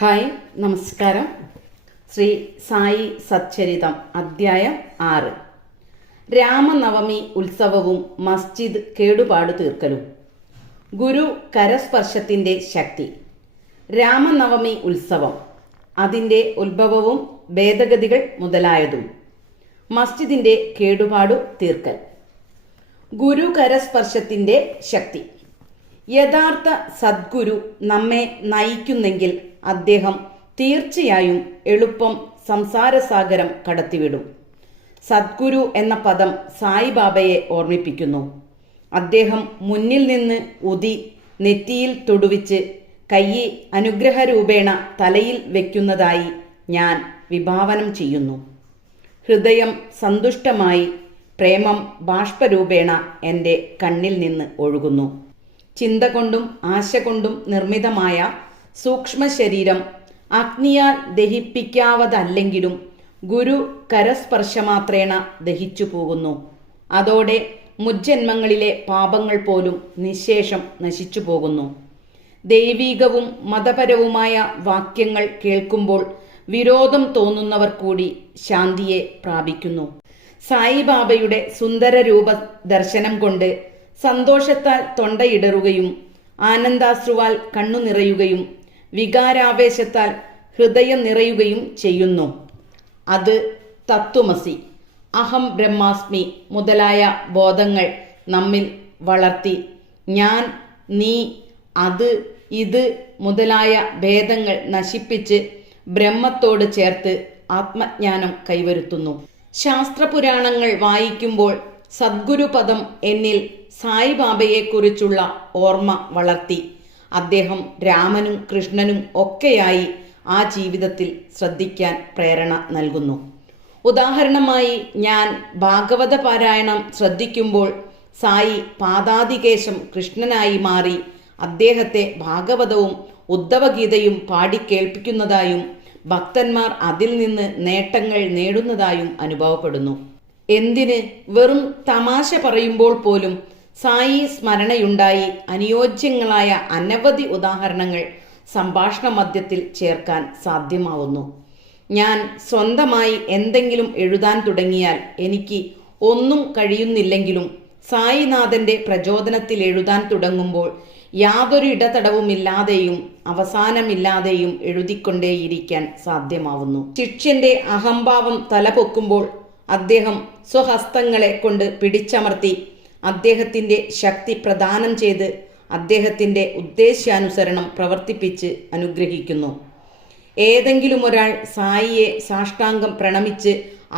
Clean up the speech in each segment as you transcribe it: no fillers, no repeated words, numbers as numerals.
Hi, നമസ്കാരം. ശ്രീ സായി സച്ചരിതം അധ്യായം 6. രാമനവമി ഉത്സവവും മസ്ജിദ് കേടുപാട് തീർക്കലും. ഗുരു കരസ്പർശത്തിന്റെ ശക്തി. രാമനവമി ഉത്സവം, അതിൻ്റെ ഉത്ഭവവും ഭേദഗതികൾ മുതലായതും. മസ്ജിദിന്റെ കേടുപാടു തീർക്കൽ. ഗുരു കരസ്പർശത്തിന്റെ ശക്തി. യഥാർത്ഥ സദ്ഗുരു നമ്മെ നയിക്കുന്നെങ്കിൽ അദ്ദേഹം തീർച്ചയായും എളുപ്പം സംസാരസാഗരം കടത്തിവിടും. സദ്ഗുരു എന്ന പദം സായിബാബയെ ഓർമ്മിപ്പിക്കുന്നു. അദ്ദേഹം മുന്നിൽ നിന്ന് ഉതി നെറ്റിയിൽ തൊടുവിച്ച് കയ്യെ അനുഗ്രഹരൂപേണ തലയിൽ വയ്ക്കുന്നതായി ഞാൻ വിഭാവനം ചെയ്യുന്നു. ഹൃദയം സന്തുഷ്ടമായി പ്രേമം ബാഷ്പരൂപേണ എൻ്റെ കണ്ണിൽ നിന്ന് ഒഴുകുന്നു. ചിന്ത കൊണ്ടും ആശ കൊണ്ടും നിർമ്മിതമായ സൂക്ഷ്മ ശരീരം അഗ്നിയാൽ ദഹിപ്പിക്കാവതല്ലെങ്കിലും ഗുരു കരസ്പർശമാത്രേണ ദഹിച്ചു പോകുന്നു. അതോടെ മുജ്ജന്മങ്ങളിലെ പാപങ്ങൾ പോലും നിശേഷം നശിച്ചു പോകുന്നു. ദൈവീകവും മതപരവുമായ വാക്യങ്ങൾ കേൾക്കുമ്പോൾ വിരോധം തോന്നുന്നവർ കൂടി ശാന്തിയെ പ്രാപിക്കുന്നു. സായിബാബയുടെ സുന്ദരരൂപ ദർശനം കൊണ്ട് സന്തോഷത്താൽ തൊണ്ടയിടറുകയും ആനന്ദാശ്രുവാൽ കണ്ണു നിറയുകയും വികാരാവേശത്താൽ ഹൃദയം നിറയുകയും ചെയ്യുന്നു. അത് തത്വമസി, അഹം ബ്രഹ്മാസ്മി മുതലായ ബോധങ്ങൾ നമ്മിൽ വളർത്തി ഞാൻ, നീ, അത്, ഇത് മുതലായ ഭേദങ്ങൾ നശിപ്പിച്ച് ബ്രഹ്മത്തോട് ചേർത്ത് ആത്മജ്ഞാനം കൈവരുത്തുന്നു. ശാസ്ത്രപുരാണങ്ങൾ വായിക്കുമ്പോൾ സദ്ഗുരുപദം എന്നിൽ സായിബാബയെക്കുറിച്ചുള്ള ഓർമ്മ വളർത്തി. അദ്ദേഹം രാമനും കൃഷ്ണനും ഒക്കെയായി ആ ജീവിതത്തിൽ ശ്രദ്ധിക്കാൻ പ്രേരണ നൽകുന്നു. ഉദാഹരണമായി ഞാൻ ഭാഗവത പാരായണം ശ്രദ്ധിക്കുമ്പോൾ സായി പാദാതികേശം കൃഷ്ണനായി മാറി അദ്ദേഹത്തെ ഭാഗവതവും ഉദ്ധവഗീതയും പാടിക്കേൾപ്പിക്കുന്നതായും ഭക്തന്മാർ അതിൽ നിന്ന് നേട്ടങ്ങൾ നേടുന്നതായും അനുഭവപ്പെടുന്നു. എന്തിന്, വെറും തമാശ പറയുമ്പോൾ പോലും സായി സ്മരണയുണ്ടായി അനുയോജ്യങ്ങളായ അനവധി ഉദാഹരണങ്ങൾ സംഭാഷണ മധ്യത്തിൽ ചേർക്കാൻ സാധ്യമാവുന്നു. ഞാൻ സ്വന്തമായി എന്തെങ്കിലും എഴുതാൻ തുടങ്ങിയാൽ എനിക്ക് ഒന്നും കഴിയുന്നില്ലെങ്കിലും സായിനാഥന്റെ പ്രചോദനത്തിൽ എഴുതാൻ തുടങ്ങുമ്പോൾ യാതൊരു ഇടതടവുമില്ലാതെയും അവസാനമില്ലാതെയും എഴുതിക്കൊണ്ടേയിരിക്കാൻ സാധ്യമാവുന്നു. ശിഷ്യന്റെ അഹംഭാവം തലപൊക്കുമ്പോൾ അദ്ദേഹം സ്വഹസ്തങ്ങളെ കൊണ്ട് പിടിച്ചമർത്തി അദ്ദേഹത്തിൻ്റെ ശക്തി പ്രദാനം ചെയ്ത് അദ്ദേഹത്തിൻ്റെ ഉദ്ദേശ്യാനുസരണം പ്രവർത്തിപ്പിച്ച് അനുഗ്രഹിക്കുന്നു. ഏതെങ്കിലും ഒരാൾ സായിയെ സാഷ്ടാംഗം പ്രണമിച്ച്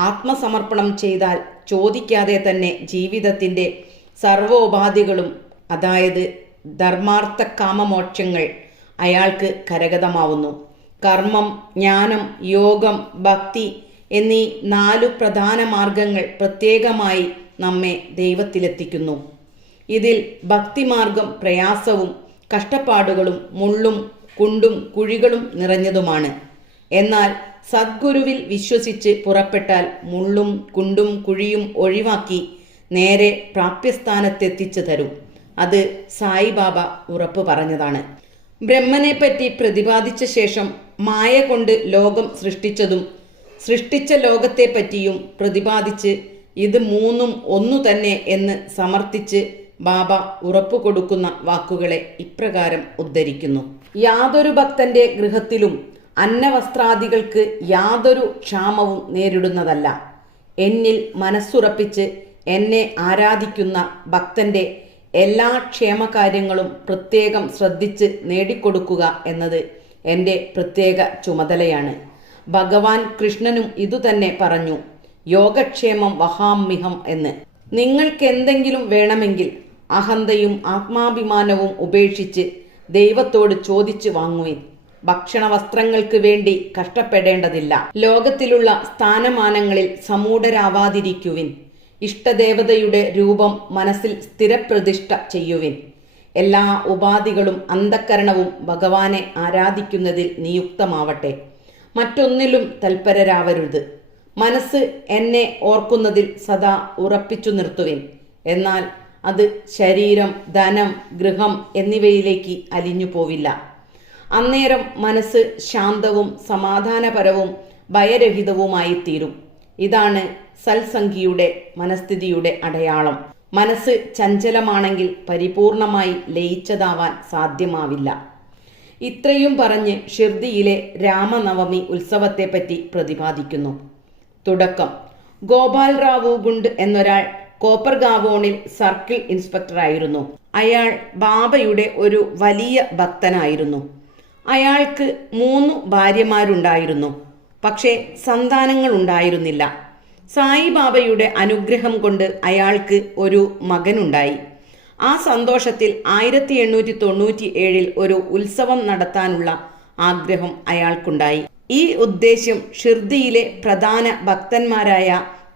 ആത്മസമർപ്പണം ചെയ്താൽ ചോദിക്കാതെ തന്നെ ജീവിതത്തിൻ്റെ സർവോപാധികളും, അതായത് ധർമാർത്ഥ കാമമോക്ഷങ്ങൾ അയാൾക്ക് കരഗതമാവുന്നു. കർമ്മം, ജ്ഞാനം, യോഗം, ഭക്തി എന്നീ 4 പ്രധാന മാർഗങ്ങൾ പ്രത്യേകമായി നമ്മെ ദൈവത്തിലെത്തിക്കുന്നു. ഇതിൽ ഭക്തിമാർഗം പ്രയാസവും കഷ്ടപ്പാടുകളും മുള്ളും കുണ്ടും കുഴികളും നിറഞ്ഞതുമാണ്. എന്നാൽ സദ്ഗുരുവിൽ വിശ്വസിച്ച് പുറപ്പെട്ടാൽ മുള്ളും കുണ്ടും കുഴിയും ഒഴിവാക്കി നേരെ പ്രാപ്യസ്ഥാനത്തെത്തിച്ചു തരും. അത് സായിബാബ ഉറപ്പ് പറഞ്ഞതാണ്. ബ്രഹ്മനെപ്പറ്റി പ്രതിപാദിച്ച ശേഷം മായ കൊണ്ട് ലോകം സൃഷ്ടിച്ചതും സൃഷ്ടിച്ച ലോകത്തെപ്പറ്റിയും പ്രതിപാദിച്ച് ഇത് മൂന്നും ഒന്നു തന്നെ എന്ന് സമർത്ഥിച്ച് ബാബ ഉറപ്പു കൊടുക്കുന്ന വാക്കുകളെ ഇപ്രകാരം ഉദ്ധരിക്കുന്നു. യാതൊരു ഭക്തന്റെ ഗൃഹത്തിലും അന്നവസ്ത്രാദികൾക്ക് യാതൊരു ക്ഷാമവും നേരിടുന്നതല്ല. എന്നിൽ മനസ്സുറപ്പിച്ച് എന്നെ ആരാധിക്കുന്ന ഭക്തന്റെ എല്ലാ ക്ഷേമകാര്യങ്ങളും പ്രത്യേകം ശ്രദ്ധിച്ച് നേടിക്കൊടുക്കുക എന്നത് എൻ്റെ പ്രത്യേക ചുമതലയാണ്. ഭഗവാൻ കൃഷ്ണനും ഇതുതന്നെ പറഞ്ഞു, യോഗക്ഷേമം വഹാമ്മിഹം എന്ന്. നിങ്ങൾക്കെന്തെങ്കിലും വേണമെങ്കിൽ അഹന്തയും ആത്മാഭിമാനവും ഉപേക്ഷിച്ച് ദൈവത്തോട് ചോദിച്ചു വാങ്ങുവിൻ. ഭക്ഷണ വസ്ത്രങ്ങൾക്ക് വേണ്ടി കഷ്ടപ്പെടേണ്ടതില്ല. ലോകത്തിലുള്ള സ്ഥാനമാനങ്ങളിൽ സമൂഢരാവാതിരിക്കുവിൻ. ഇഷ്ടദേവതയുടെ രൂപം മനസ്സിൽ സ്ഥിരപ്രതിഷ്ഠ ചെയ്യുവിൻ. എല്ലാ ഉപാധികളും അന്ധക്കരണവും ഭഗവാനെ ആരാധിക്കുന്നതിൽ നിയുക്തമാവട്ടെ. മറ്റൊന്നിലും തൽപരരാവരുത്. മനസ്സ് എന്നെ ഓർക്കുന്നതിൽ സദാ ഉറപ്പിച്ചു നിർത്തുവിൻ. എന്നാൽ അത് ശരീരം, ധനം, ഗൃഹം എന്നിവയിലേക്ക് അലിഞ്ഞു പോവില്ല. അന്നേരം മനസ്സ് ശാന്തവും സമാധാനപരവും ഭയരഹിതവുമായി തീരും. ഇതാണ് സൽസംഖിയുടെ മനസ്ഥിതിയുടെ അടയാളം. മനസ്സ് ചഞ്ചലമാണെങ്കിൽ പരിപൂർണമായി ലയിച്ചതാവാൻ സാധ്യമാവില്ല. ഇത്രയും പറഞ്ഞ് ഷിർദിയിലെ രാമനവമി ഉത്സവത്തെപ്പറ്റി പ്രതിപാദിക്കുന്നു. തുടക്കം. ഗോപാൽ റാവു ഗുണ്ട് എന്നൊരാൾ കോപ്പർഗാവോണിൽ സർക്കിൾ ഇൻസ്പെക്ടറായിരുന്നു. അയാൾ ബാബയുടെ ഒരു വലിയ ഭക്തനായിരുന്നു. അയാൾക്ക് 3 ഭാര്യമാരുണ്ടായിരുന്നു. പക്ഷേ സന്താനങ്ങൾ ഉണ്ടായിരുന്നില്ല. സായിബാബയുടെ അനുഗ്രഹം കൊണ്ട് അയാൾക്ക് ഒരു മകനുണ്ടായി. ആ സന്തോഷത്തിൽ 1897 ഒരു ഉത്സവം നടത്താനുള്ള ആഗ്രഹം അയാൾക്കുണ്ടായി. ഈ ഉദ്ദേശ്യം ഷിർദിയിലെ പ്രധാന ഭക്തന്മാരായ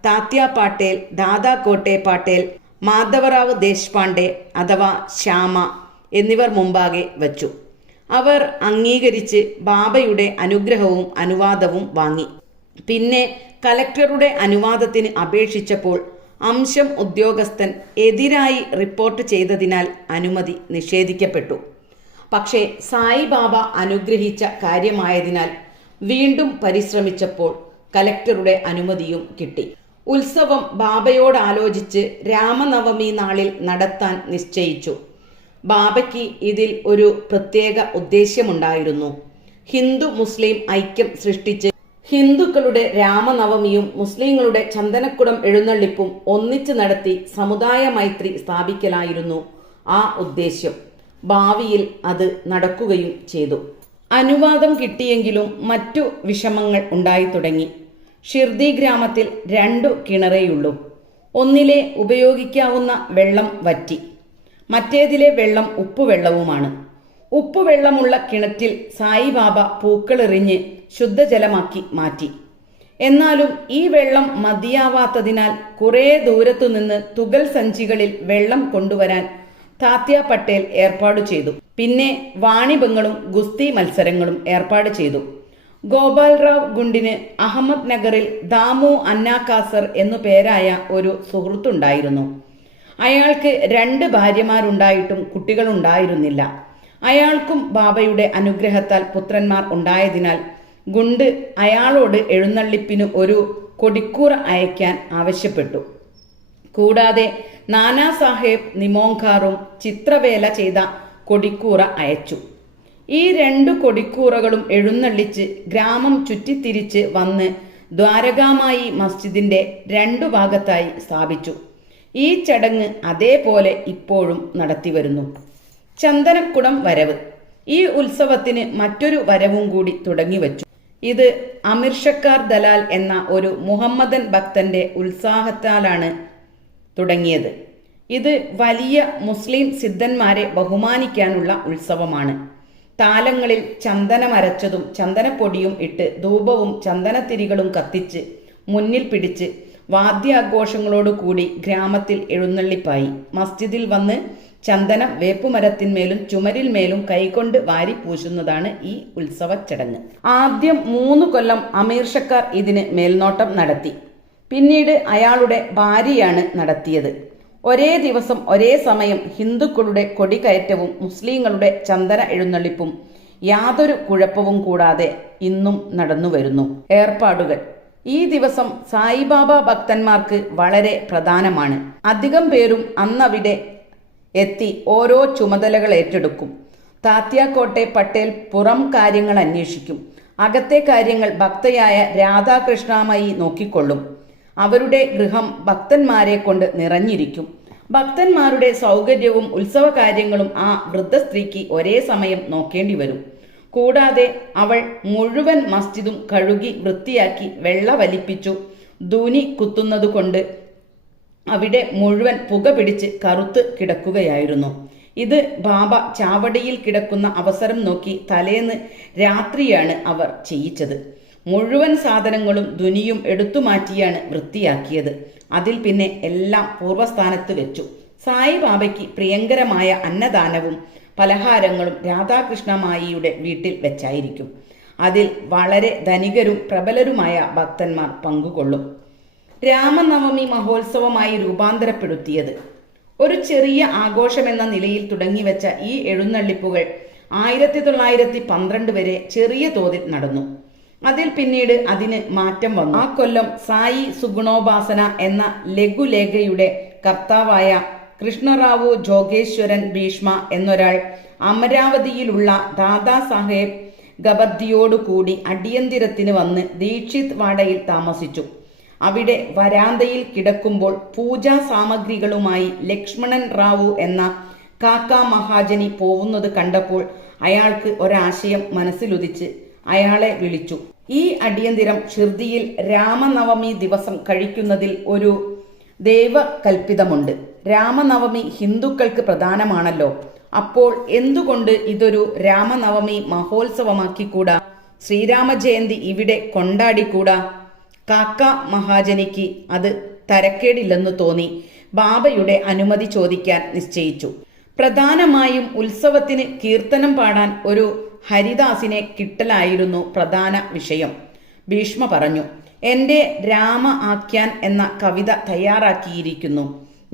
താത്യ പാട്ടേൽ, ദാദാ കോട്ടെ പാട്ടേൽ, മാധവറാവ് ദേശ്പാണ്ഡെ അഥവാ ശ്യാമ എന്നിവർ മുമ്പാകെ വച്ചു. അവർ അംഗീകരിച്ച് ബാബയുടെ അനുഗ്രഹവും അനുവാദവും വാങ്ങി. പിന്നെ കലക്ടറുടെ അനുവാദത്തിന് അപേക്ഷിച്ചപ്പോൾ അംശം ഉദ്യോഗസ്ഥൻ എതിരായി റിപ്പോർട്ട് ചെയ്തതിനാൽ അനുമതി നിഷേധിക്കപ്പെട്ടു. പക്ഷേ സായിബാബ അനുഗ്രഹിച്ച കാര്യമായതിനാൽ വീണ്ടും പരിശ്രമിച്ചപ്പോൾ കലക്ടറുടെ അനുമതിയും കിട്ടി. ഉത്സവം ബാബയോടാലോചിച്ച് രാമനവമി നാളിൽ നടത്താൻ നിശ്ചയിച്ചു. ബാബയ്ക്ക് ഇതിൽ ഒരു പ്രത്യേക ഉദ്ദേശ്യമുണ്ടായിരുന്നു. ഹിന്ദു മുസ്ലിം ഐക്യം സൃഷ്ടിച്ച് ഹിന്ദുക്കളുടെ രാമനവമിയും മുസ്ലിങ്ങളുടെ ചന്ദനക്കുടം എഴുന്നള്ളിപ്പും ഒന്നിച്ചു നടത്തി സമുദായ മൈത്രി സ്ഥാപിക്കലായിരുന്നു ആ ഉദ്ദേശ്യം. ഭാവിയിൽ അത് നടക്കുകയും ചെയ്തു. അനുവാദം കിട്ടിയെങ്കിലും മറ്റു വിഷമങ്ങൾ ഉണ്ടായി തുടങ്ങി. ഷിർദി ഗ്രാമത്തിൽ 2 കിണറേയുള്ളൂ. ഒന്നിലെ ഉപയോഗിക്കാവുന്ന വെള്ളം വറ്റി. മറ്റേതിലെ വെള്ളം ഉപ്പുവെള്ളവുമാണ്. ഉപ്പുവെള്ളമുള്ള കിണറ്റിൽ സായിബാബ പൂക്കളെറിഞ്ഞ് ശുദ്ധജലമാക്കി മാറ്റി. എന്നാലും ഈ വെള്ളം മതിയാവാത്തതിനാൽ കുറേ ദൂരത്തുനിന്ന് തുകൽ സഞ്ചികളിൽ വെള്ളം കൊണ്ടുവരാൻ താത്യ പട്ടേൽ ഏർപ്പാടു ചെയ്തു. പിന്നെ വാണിഭങ്ങളും ഗുസ്തി മത്സരങ്ങളും ഏർപ്പാട് ചെയ്തു. ഗോപാൽ റാവ് ഗുണ്ടിന് അഹമ്മദ് നഗറിൽ ദാമു അന്നാകാസർ എന്നു പേരായ ഒരു സുഹൃത്തുണ്ടായിരുന്നു. അയാൾക്ക് 2 ഭാര്യമാരുണ്ടായിട്ടും കുട്ടികളുണ്ടായിരുന്നില്ല. അയാൾക്കും ബാബയുടെ അനുഗ്രഹത്താൽ പുത്രന്മാർ ഉണ്ടായതിനാൽ ഗുണ്ട് അയാളോട് എഴുന്നള്ളിപ്പിന് ഒരു കൊടിക്കൂറ അയക്കാൻ ആവശ്യപ്പെട്ടു. കൂടാതെ നാനാ സാഹേബ് നിമോങ്കാറും ചിത്രവേല ചെയ്ത കൊടിക്കൂറ അയച്ചു. ഈ 2 കൊടിക്കൂറകളും എഴുന്നള്ളിച്ച് ഗ്രാമം ചുറ്റിത്തിരിച്ച് വന്ന് ദ്വാരകാമായി മസ്ജിദിന്റെ 2 ഭാഗത്തായി സ്ഥാപിച്ചു. ഈ ചടങ്ങ് അതേപോലെ ഇപ്പോഴും നടത്തിവരുന്നു. ചന്ദനക്കുടം വരവ്. ഈ ഉത്സവത്തിന് മറ്റൊരു വരവും കൂടി തുടങ്ങിവച്ചു. ഇത് അമിർഷക്കാർ ദലാൽ എന്ന ഒരു മുഹമ്മദൻ ഭക്തന്റെ ഉത്സാഹത്താലാണ് തുടങ്ങിയത്. ഇത് വലിയ മുസ്ലിം സിദ്ധന്മാരെ ബഹുമാനിക്കാനുള്ള ഉത്സവമാണ്. താലങ്ങളിൽ ചന്ദനമരച്ചതും ചന്ദനപ്പൊടിയും ഇട്ട് ധൂപവും ചന്ദനത്തിരികളും കത്തിച്ച് മുന്നിൽ പിടിച്ച് വാദ്യാഘോഷങ്ങളോടുകൂടി ഗ്രാമത്തിൽ എഴുന്നള്ളിപ്പായി മസ്ജിദിൽ വന്ന് ചന്ദനം വേപ്പുമരത്തിന്മേലും ചുമരിന്മേലും കൈകൊണ്ട് വാരി പൂശുന്നതാണ് ഈ ഉത്സവ ചടങ്ങ്. ആദ്യം 3 കൊല്ലം അമീർഷക്കാർ ഇതിന് മേൽനോട്ടം നടത്തി. പിന്നീട് അയാളുടെ ഭാര്യയാണ് നടത്തിയത്. ഒരേ ദിവസം ഒരേ സമയം ഹിന്ദുക്കളുടെ കൊടികയറ്റവും മുസ്ലിങ്ങളുടെ ചന്ദന എഴുന്നള്ളിപ്പും യാതൊരു കുഴപ്പവും കൂടാതെ ഇന്നും നടന്നുവരുന്നു. ഏർപ്പാടുകൾ. ഈ ദിവസം സായിബാബ ഭക്തന്മാർക്ക് വളരെ പ്രധാനമാണ്. അധികം പേരും അന്നവിടെ എത്തി ഓരോ ചുമതലകൾ ഏറ്റെടുക്കും. താത്യാക്കോട്ടെ പട്ടേൽ പുറം കാര്യങ്ങൾ അന്വേഷിക്കും. അകത്തെ കാര്യങ്ങൾ ഭക്തയായ രാധാകൃഷ്ണാമയി നോക്കിക്കൊള്ളും. അവരുടെ ഗൃഹം ഭക്തന്മാരെ കൊണ്ട് നിറഞ്ഞിരിക്കും. ഭക്തന്മാരുടെ സൗകര്യവും ഉത്സവ കാര്യങ്ങളും ആ വൃദ്ധ സ്ത്രീക്ക് ഒരേ സമയം നോക്കേണ്ടി വരും. കൂടാതെ അവൾ മുഴുവൻ മസ്ജിദും കഴുകി വൃത്തിയാക്കി വെള്ള വലിപ്പിച്ചു ധൂനി കുത്തുന്നതുകൊണ്ട് അവിടെ മുഴുവൻ പുക പിടിച്ച് കറുത്ത് കിടക്കുകയായിരുന്നു. ഇത് ബാബ ചാവടിയിൽ കിടക്കുന്ന അവസരം നോക്കി തലേന്ന് രാത്രിയാണ് അവർ ചെയ്യിച്ചത്. മുഴുവൻ സാധനങ്ങളും ധുനിയും എടുത്തുമാറ്റിയാണ് വൃത്തിയാക്കിയത്. അതിൽ പിന്നെ എല്ലാം പൂർവ്വസ്ഥാനത്ത് വെച്ചു. സായിബാബയ്ക്ക് പ്രിയങ്കരമായ അന്നദാനവും പലഹാരങ്ങളും രാധാകൃഷ്ണമായിയുടെ വീട്ടിൽ വെച്ചായിരിക്കും. അതിൽ വളരെ ധനികരും പ്രബലരുമായ ഭക്തന്മാർ പങ്കുകൊള്ളും. രാമനവമി മഹോത്സവമായി രൂപാന്തരപ്പെടുത്തിയത്. ഒരു ചെറിയ ആഘോഷമെന്ന നിലയിൽ തുടങ്ങിവെച്ച ഈ എഴുന്നള്ളിപ്പുകൾ 1912 വരെ ചെറിയ തോതിൽ നടന്നു. അതിൽ പിന്നീട് അതിന് മാറ്റം വന്നു. ആ കൊല്ലം സായി സുഗുണോപാസന എന്ന ലഘുലേഖയുടെ കർത്താവായ കൃഷ്ണറാവു ജോഗേശ്വരൻ ഭീഷ്മ എന്നൊരാൾ അമരാവതിയിലുള്ള ദാദാസാഹേബ് ഗബർദിയോടുകൂടി അടിയന്തിരത്തിന് വന്ന് ദീക്ഷിത് വാഡയിൽ താമസിച്ചു. അവിടെ വരാന്തയിൽ കിടക്കുമ്പോൾ പൂജാ സാമഗ്രികളുമായി ലക്ഷ്മണൻ റാവു എന്ന കാക്ക മഹാജനി പോവുന്നത് കണ്ടപ്പോൾ അയാൾക്ക് ഒരാശയം മനസ്സിലുദിച്ച് അയാളെ വിളിച്ചു. ഈ അടിയന്തിരം ഷിർദിയിൽ രാമനവമി ദിവസം കഴിക്കുന്നതിൽ ഒരു ദൈവകൽപ്പിതമുണ്ട്. രാമനവമി ഹിന്ദുക്കൾക്ക് പ്രധാനമാണല്ലോ. അപ്പോൾ എന്തുകൊണ്ട് ഇതൊരു രാമനവമി മഹോത്സവമാക്കിക്കൂടാ? ശ്രീരാമജയന്തി ഇവിടെ കൊണ്ടാടിക്കൂടാ? കാക്ക മഹാജനിക്ക് അത് തരക്കേടില്ലെന്നു തോന്നി ബാബയുടെ അനുമതി ചോദിക്കാൻ നിശ്ചയിച്ചു. പ്രധാനമായും ഉത്സവത്തിന് കീർത്തനം പാടാൻ ഒരു ഹരിദാസിനെ കിട്ടലായിരുന്നു പ്രധാന വിഷയം. ഭീഷ്മ പറഞ്ഞു, എൻ്റെ രാമ ആഖ്യാൻ എന്ന കവിത തയ്യാറാക്കിയിരിക്കുന്നു.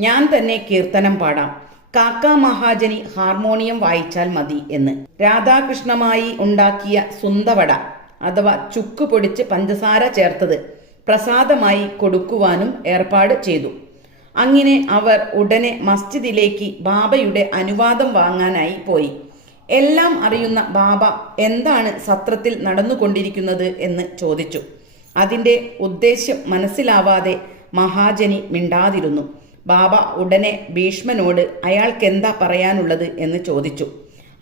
ഞാൻ തന്നെ കീർത്തനം പാടാം. കാക്ക മഹാജനി ഹാർമോണിയം വായിച്ചാൽ മതി എന്ന്. രാധാകൃഷ്ണമായി ഉണ്ടാക്കിയ സുന്തവട അഥവാ ചുക്ക് പൊടിച്ച് പഞ്ചസാര ചേർത്തത് പ്രസാദമായി കൊടുക്കുവാനും ഏർപ്പാട് ചെയ്തു. അങ്ങനെ അവർ ഉടനെ മസ്ജിദിലേക്ക് ബാബയുടെ അനുവാദം വാങ്ങാനായി പോയി. എല്ലാം അറിയുന്ന ബാബ എന്താണ് സത്രത്തിൽ നടന്നുകൊണ്ടിരിക്കുന്നത് എന്ന് ചോദിച്ചു. അതിൻ്റെ ഉദ്ദേശ്യം മനസ്സിലാവാതെ മഹാജനി മിണ്ടാതിരുന്നു. ബാബ ഉടനെ ഭീഷ്മനോട് അയാൾക്കെന്താ പറയാനുള്ളത് എന്ന് ചോദിച്ചു.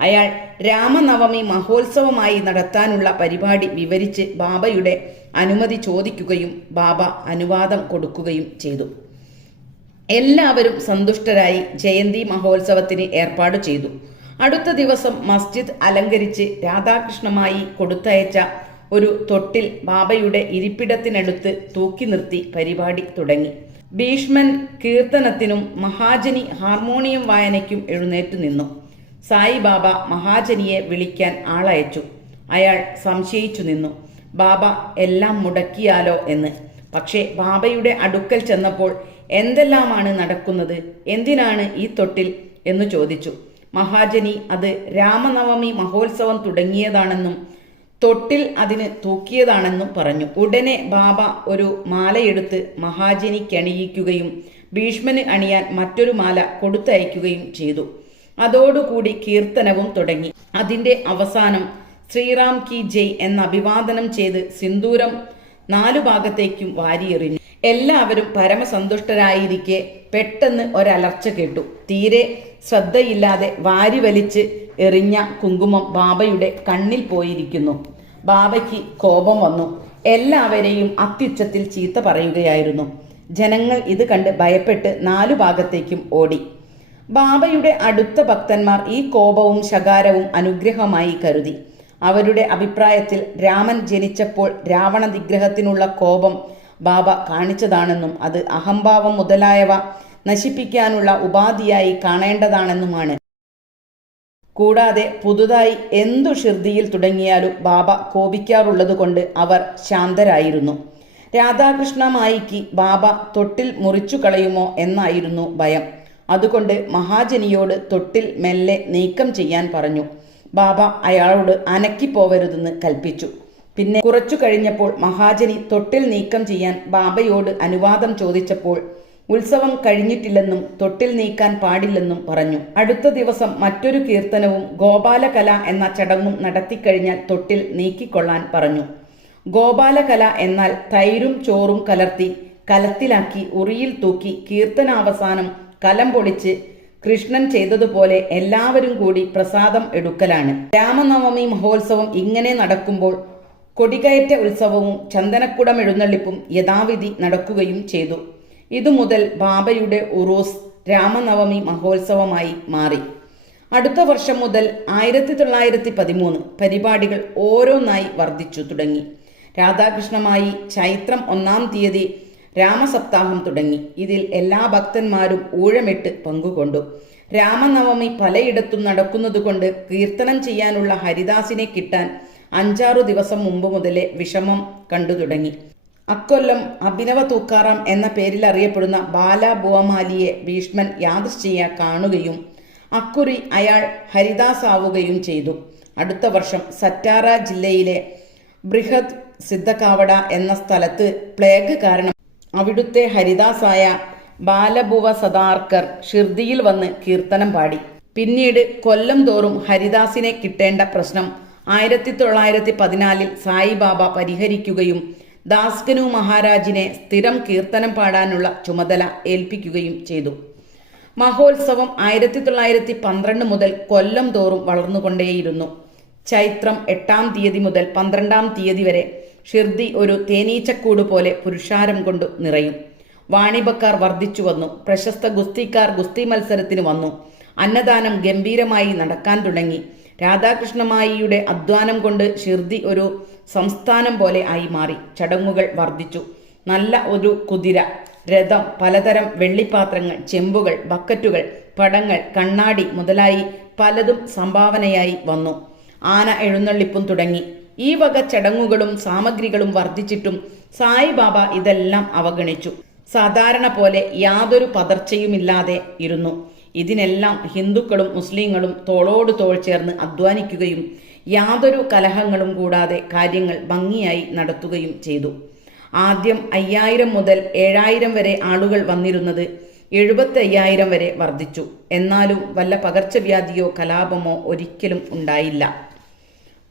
അയാൾ രാമനവമി മഹോത്സവമായി നടത്താനുള്ള പരിപാടി വിവരിച്ച് ബാബയുടെ അനുമതി ചോദിക്കുകയും ബാബ അനുവാദം കൊടുക്കുകയും ചെയ്തു. എല്ലാവരും സന്തുഷ്ടരായി ജയന്തി മഹോത്സവത്തിന് ഏർപ്പാട് ചെയ്തു. അടുത്ത ദിവസം മസ്ജിദ് അലങ്കരിച്ച് രാധാകൃഷ്ണമായി കൊടുത്തയച്ച ഒരു തൊട്ടിൽ ബാബയുടെ ഇരിപ്പിടത്തിനടുത്ത് തൂക്കി നിർത്തി പരിപാടി തുടങ്ങി. ഭീഷ്മൻ കീർത്തനത്തിനും മഹാജനി ഹാർമോണിയം വായനയ്ക്കും എഴുന്നേറ്റ് നിന്നു. സായിബാബ മഹാജനിയെ വിളിക്കാൻ ആളയച്ചു. അയാൾ സംശയിച്ചു നിന്നു. ബാബ എല്ലാം മുടക്കിയാലോ എന്ന്. പക്ഷേ ബാബയുടെ അടുക്കൽ ചെന്നപ്പോൾ എന്തെല്ലാമാണ് നടക്കുന്നത്, എന്തിനാണ് ഈ തൊട്ടിൽ എന്ന് ചോദിച്ചു. മഹാജനി അത് രാമനവമി മഹോത്സവം തുടങ്ങിയതാണെന്നും തൊട്ടിൽ അതിന് തൂക്കിയതാണെന്നും പറഞ്ഞു. ഉടനെ ബാബ ഒരു മാലയെടുത്ത് മഹാജനിക്കണിയിക്കുകയും ഭീഷ്മന് അണിയാൻ മറ്റൊരു മാല കൊടുത്തയക്കുകയും ചെയ്തു. അതോടുകൂടി കീർത്തനവും തുടങ്ങി. അതിൻ്റെ അവസാനം ശ്രീറാം കി ജയ് എന്ന അഭിവാദനം ചെയ്ത് സിന്ദൂരം 4 ഭാഗത്തേക്കും വാരിയെറിഞ്ഞു. എല്ലാവരും പരമസന്തുഷ്ടരായിരിക്കെ പെട്ടെന്ന് ഒരലർച്ച കേട്ടു. തീരെ ശ്രദ്ധയില്ലാതെ വാരി വലിച്ച് എറിഞ്ഞ കുങ്കുമം ബാബയുടെ കണ്ണിൽ പോയിരിക്കുന്നു. ബാബയ്ക്ക് കോപം വന്നു. എല്ലാവരെയും അത്യുച്ചത്തിൽ ചീത്ത പറയുകയായിരുന്നു. ജനങ്ങൾ ഇത് കണ്ട് ഭയപ്പെട്ട് 4 ഭാഗത്തേക്കും ഓടി. ബാബയുടെ അടുത്ത ഭക്തന്മാർ ഈ കോപവും ശകാരവും അനുഗ്രഹമായി കരുതി. അവരുടെ അഭിപ്രായത്തിൽ രാമൻ ജനിച്ചപ്പോൾ രാവണ നിഗ്രഹത്തിനുള്ള കോപം ബാബ കാണിച്ചതാണെന്നും അത് അഹംഭാവം മുതലായവ നശിപ്പിക്കാനുള്ള ഉപാധിയായി കാണേണ്ടതാണെന്നുമാണ്. കൂടാതെ പുതുതായി എന്തു ഷിർദിയിൽ തുടങ്ങിയാലും ബാബ കോപിക്കാറുള്ളതുകൊണ്ട് അവർ ശാന്തരായിരുന്നു. രാധാകൃഷ്ണമായിക്ക് ബാബ തൊട്ടിൽ മുറിച്ചു കളയുമോ എന്നായിരുന്നു ഭയം. അതുകൊണ്ട് മഹാജനിയോട് തൊട്ടിൽ മെല്ലെ നീക്കം ചെയ്യാൻ പറഞ്ഞു. ബാബ അയാളോട് അനക്കിപ്പോവരുതെന്ന് കൽപ്പിച്ചു. പിന്നെ കുറച്ചു കഴിഞ്ഞപ്പോൾ മഹാജനി തൊട്ടിൽ നീക്കം ചെയ്യാൻ ബാബയോട് അനുവാദം ചോദിച്ചപ്പോൾ ഉത്സവം കഴിഞ്ഞിട്ടില്ലെന്നും തൊട്ടിൽ നീക്കാൻ പാടില്ലെന്നും പറഞ്ഞു. അടുത്ത ദിവസം മറ്റൊരു കീർത്തനവും ഗോപാലകല എന്ന ചടങ്ങും നടത്തിക്കഴിഞ്ഞാൽ തൊട്ടിൽ നീക്കിക്കൊള്ളാൻ പറഞ്ഞു. ഗോപാലകല എന്നാൽ തൈരും ചോറും കലർത്തി കലത്തിലാക്കി ഉറിയിൽ തൂക്കി കീർത്തനാവസാനം കലം പൊളിച്ച് കൃഷ്ണൻ ചെയ്തതുപോലെ എല്ലാവരും കൂടി പ്രസാദം എടുക്കലാണ്. രാമനവമി മഹോത്സവം ഇങ്ങനെ നടക്കുമ്പോൾ കൊടികയറ്റ ഉത്സവവും ചന്ദനക്കുടം എഴുന്നള്ളിപ്പും യഥാവിധി നടക്കുകയും ചെയ്തു. ഇതുമുതൽ ബാബയുടെ ഉറൂസ് രാമനവമി മഹോത്സവമായി മാറി. അടുത്ത വർഷം മുതൽ 1913 പരിപാടികൾ ഓരോന്നായി വർദ്ധിച്ചു തുടങ്ങി. രാധാകൃഷ്ണമായി ചൈത്രം 1-ാം തീയതി രാമസപ്താഹം തുടങ്ങി. ഇതിൽ എല്ലാ ഭക്തന്മാരും ഊഴമിട്ട് പങ്കുകൊണ്ടു. രാമനവമി പലയിടത്തും നടക്കുന്നതുകൊണ്ട് കീർത്തനം ചെയ്യാനുള്ള ഹരിദാസിനെ കിട്ടാൻ 5-6 ദിവസം മുമ്പ് മുതലേ വിഷമം കണ്ടു തുടങ്ങി. അക്കൊല്ലം അഭിനവ തൂക്കാറാം എന്ന പേരിൽ അറിയപ്പെടുന്ന ബാല ബുവമാലിയെ ഭീഷ്മൻ യാദൃശ്ചിയ കാണുകയും അക്കുറി അയാൾ ഹരിദാസാവുകയും ചെയ്തു. അടുത്ത വർഷം സറ്റാറ ജില്ലയിലെ ബൃഹദ് സിദ്ധകാവട എന്ന സ്ഥലത്ത് പ്ലേഗ് കാരണം അവിടുത്തെ ഹരിദാസായ ബാലഭുവ സദാർക്കർ ഷിർദിയിൽ വന്ന് കീർത്തനം പാടി. പിന്നീട് കൊല്ലം തോറും ഹരിദാസിനെ കിട്ടേണ്ട പ്രശ്നം 1914 സായിബാബ പരിഹരിക്കുകയും ദാസ്കനു മഹാരാജിനെ സ്ഥിരം കീർത്തനം പാടാനുള്ള ചുമതല ഏൽപ്പിക്കുകയും ചെയ്തു. മഹോത്സവം 1912 മുതൽ കൊല്ലം തോറും വളർന്നുകൊണ്ടേയിരുന്നു. ചൈത്രം 8-ാം തീയതി മുതൽ 12-ാം തീയതി വരെ ഷിർദി ഒരു തേനീച്ചക്കൂട് പോലെ പുരുഷാരം കൊണ്ട് നിറയും. വാണിഭക്കാർ വർദ്ധിച്ചു വന്നു. പ്രശസ്ത ഗുസ്തിക്കാർ ഗുസ്തി മത്സരത്തിന് വന്നു. അന്നദാനം ഗംഭീരമായി നടക്കാൻ തുടങ്ങി. രാധാകൃഷ്ണമായിയുടെ അധ്വാനം കൊണ്ട് ഷിർദി ഒരു സംസ്ഥാനം പോലെ ആയി മാറി. ചടങ്ങുകൾ വർദ്ധിച്ചു. നല്ല ഒരു കുതിര, രഥം, പലതരം വെള്ളിപ്പാത്രങ്ങൾ, ചെമ്പുകൾ, ബക്കറ്റുകൾ, പടങ്ങൾ, കണ്ണാടി മുതലായി പലതും സംഭാവനയായി വന്നു. ആന എഴുന്നള്ളിപ്പും തുടങ്ങി. ഈ വക ചടങ്ങുകളും സാമഗ്രികളും വർദ്ധിച്ചിട്ടും സായിബാബ ഇതെല്ലാം അവഗണിച്ചു. സാധാരണ പോലെ യാതൊരു പതർച്ചയുമില്ലാതെ ഇരുന്നു. ഇതിനെല്ലാം ഹിന്ദുക്കളും മുസ്ലിങ്ങളും തോളോട് തോൾ ചേർന്ന് അധ്വാനിക്കുകയും യാതൊരു കലഹങ്ങളും കൂടാതെ കാര്യങ്ങൾ ഭംഗിയായി നടത്തുകയും ചെയ്തു. ആദ്യം 5000 മുതൽ 7000 വരെ ആളുകൾ വന്നിരുന്നത് 75,000 വരെ വർദ്ധിച്ചു. എന്നാലും വല്ല പകർച്ചവ്യാധിയോ കലാപമോ ഒരിക്കലും ഉണ്ടായില്ല.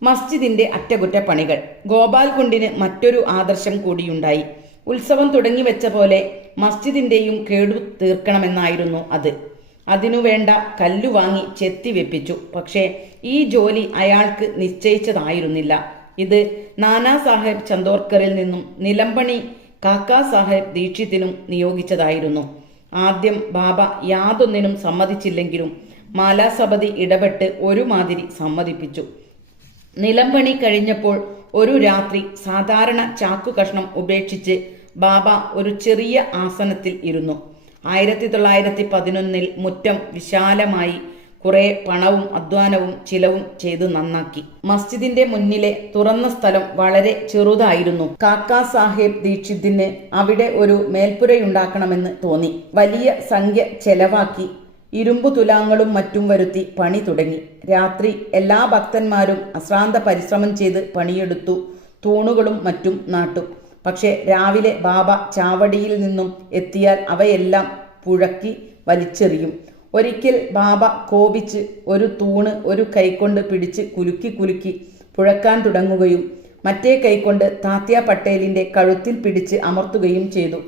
മസ്ജിദിന്റെ അറ്റകുറ്റപ്പണികൾ. ഗോപാൽകുണ്ടിന് മറ്റൊരു ആദർശം കൂടിയുണ്ടായി. ഉത്സവം തുടങ്ങിവെച്ച പോലെ മസ്ജിദിന്റെയും കേടു തീർക്കണമെന്നായിരുന്നു അത്. അതിനുവേണ്ട കല്ലു വാങ്ങി ചെത്തി വെപ്പിച്ചു. പക്ഷേ ഈ ജോലി അയാൾക്ക് നിശ്ചയിച്ചതായിരുന്നില്ല. ഇത് നാനാ സാഹേബ് ചന്ദോർക്കറിൽ നിന്നും നിലംപണി കാക്കാ സാഹേബ് ദീക്ഷിത്തിനും നിയോഗിച്ചതായിരുന്നു. ആദ്യം ബാബ യാതൊന്നിനും സമ്മതിച്ചില്ലെങ്കിലും മാലാസപതി ഇടപെട്ട് ഒരുമാതിരി സമ്മതിപ്പിച്ചു. നിലംപണി കഴിഞ്ഞപ്പോൾ ഒരു രാത്രി സാധാരണ ചാക്കു കഷ്ണം ഉപേക്ഷിച്ച് ബാബ ഒരു ചെറിയ ആസനത്തിൽ ഇരുന്നു. 1911 മുറ്റം വിശാലമായി. കുറെ പണവും അധ്വാനവും ചിലവും ചെയ്ത് നന്നാക്കി. മസ്ജിദിന്റെ മുന്നിലെ തുറന്ന സ്ഥലം വളരെ ചെറുതായിരുന്നു. കാക്കാ സാഹേബ് ദീക്ഷിതിന് അവിടെ ഒരു മേൽപ്പുരയുണ്ടാക്കണമെന്ന് തോന്നി. വലിയ സംഖ്യ ചെലവാക്കി. ഇരുമ്പു തുലാങ്ങളും മറ്റും വരുത്തി പണി തുടങ്ങി. രാത്രി എല്ലാ ഭക്തന്മാരും അശ്രാന്ത പരിശ്രമം ചെയ്ത് പണിയെടുത്തു. തൂണുകളും മറ്റും നാട്ടു. പക്ഷെ രാവിലെ ബാബ ചാവടിയിൽ നിന്നും എത്തിയാൽ അവയെല്ലാം പുഴക്കി വലിച്ചെറിയും. ഒരിക്കൽ ബാബ കോപിച്ച് ഒരു തൂണ് ഒരു കൈകൊണ്ട് പിടിച്ച് കുലുക്കി കുലുക്കി പുഴക്കാൻ തുടങ്ങുകയും മറ്റേ കൈകൊണ്ട് താത്യ പട്ടേലിന്റെ കഴുത്തിൽ പിടിച്ച് അമർത്തുകയും ചെയ്തു.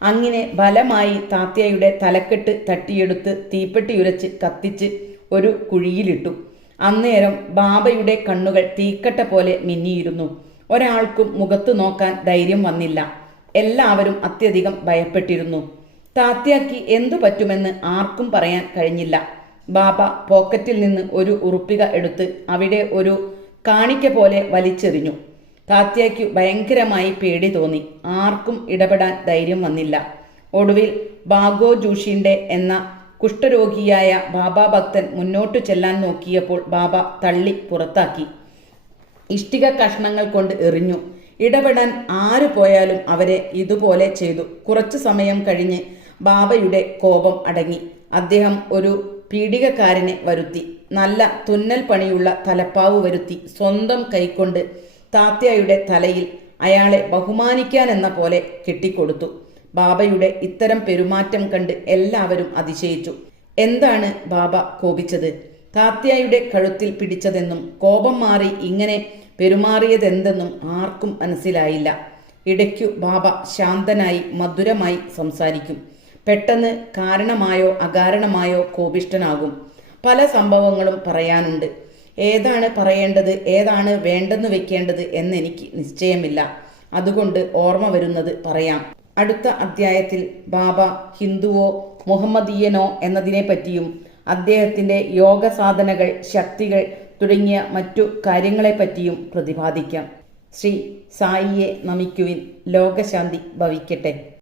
അങ്ങനെ ബലമായി താത്യയുടെ തലക്കെട്ട് തട്ടിയെടുത്ത് തീപ്പെട്ടിയുരച്ച് കത്തിച്ച് ഒരു കുഴിയിലിട്ടു. അന്നേരം ബാബയുടെ കണ്ണുകൾ തീക്കട്ട പോലെ മിന്നിയിരുന്നു. ഒരാൾക്കും മുഖത്തു നോക്കാൻ ധൈര്യം വന്നില്ല. എല്ലാവരും അത്യധികം ഭയപ്പെട്ടിരുന്നു. താത്യയ്ക്ക് എന്തു പറ്റുമെന്ന് ആർക്കും പറയാൻ കഴിഞ്ഞില്ല. ബാബ പോക്കറ്റിൽ നിന്ന് ഒരു ഉറുപ്പിക എടുത്ത് അവിടെ ഒരു കാണിക്ക പോലെ വലിച്ചെറിഞ്ഞു. താത്യയ്ക്ക് ഭയങ്കരമായി പേടി തോന്നി. ആർക്കും ഇടപെടാൻ ധൈര്യം വന്നില്ല. ഒടുവിൽ ബാഗോ ജോഷിന്റെ എന്ന കുഷ്ഠരോഗിയായ ബാബ ഭക്തൻ മുന്നോട്ടു ചെല്ലാൻ നോക്കിയപ്പോൾ ബാബ തള്ളി പുറത്താക്കി. ഇഷ്ടിക കഷ്ണങ്ങൾ കൊണ്ട് എറിഞ്ഞു. ഇടപെടാൻ ആര് പോയാലും അവരെ ഇതുപോലെ ചെയ്തു. കുറച്ചു സമയം കഴിഞ്ഞ് ബാബയുടെ കോപം അടങ്ങി. അദ്ദേഹം ഒരു പീഡികക്കാരനെ വരുത്തി. നല്ല തുന്നൽ പണിയുള്ള തലപ്പാവ് വരുത്തി സ്വന്തം കൈകൊണ്ട് താത്യയുടെ തലയിൽ അയാളെ ബഹുമാനിക്കാനെന്ന പോലെ കെട്ടിക്കൊടുത്തു. ബാബയുടെ ഇത്തരം പെരുമാറ്റം കണ്ട് എല്ലാവരും അതിശയിച്ചു. എന്താണ് ബാബ കോപിച്ചത്? താത്യയുടെ കഴുത്തിൽ പിടിച്ചതെന്നും കോപം മാറി ഇങ്ങനെ പെരുമാറിയതെന്തെന്നും ആർക്കും മനസ്സിലായില്ല. ഇടയ്ക്കു ബാബ ശാന്തനായി മധുരമായി സംസാരിക്കും. പെട്ടെന്ന് കാരണമായോ അകാരണമായോ കോപിഷ്ഠനാകും. പല സംഭവങ്ങളും പറയാനുണ്ട്. ഏതാണ് പറയേണ്ടത്, ഏതാണ് വേണ്ടെന്ന് വെക്കേണ്ടത് എന്നെനിക്ക് നിശ്ചയമില്ല. അതുകൊണ്ട് ഓർമ്മ വരുന്നത് പറയാം. അടുത്ത അധ്യായത്തിൽ ബാബ ഹിന്ദുവോ മുഹമ്മദീയനോ എന്നതിനെപ്പറ്റിയും അദ്ദേഹത്തിൻ്റെ യോഗ സാധനകൾ, ശക്തികൾ തുടങ്ങിയ മറ്റു കാര്യങ്ങളെപ്പറ്റിയും പ്രതിപാദിക്കാം. ശ്രീ സായിയെ നമിക്കുവിൻ. ലോകശാന്തി ഭവിക്കട്ടെ.